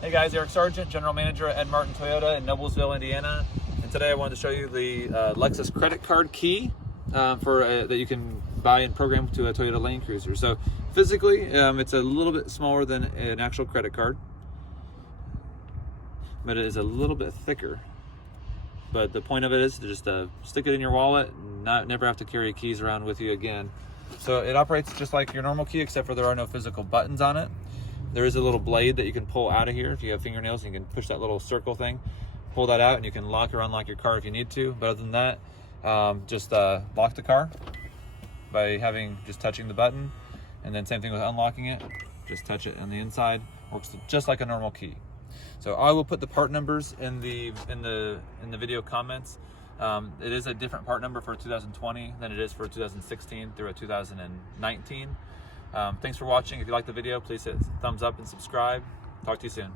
Hey guys, Eric Sargent, General Manager at Ed Martin Toyota in Noblesville, Indiana. And today I wanted to show you the Lexus credit card key that you can buy and program to a Toyota Land Cruiser. So physically, it's a little bit smaller than an actual credit card, but it is a little bit thicker. But the point of it is to just stick it in your wallet and never have to carry keys around with you again. So it operates just like your normal key, except for there are no physical buttons on it. There is a little blade that you can pull out of here. If you have fingernails, you can push that little circle thing, pull that out, and you can lock or unlock your car if you need to. But other than that, just lock the car by just touching the button. And then same thing with unlocking it. Just touch it on the inside. Works just like a normal key. So I will put the part numbers in the video comments. It is a different part number for 2020 than it is for 2016 through a 2019. Thanks for watching. If you like the video, please hit thumbs up and subscribe. Talk to you soon.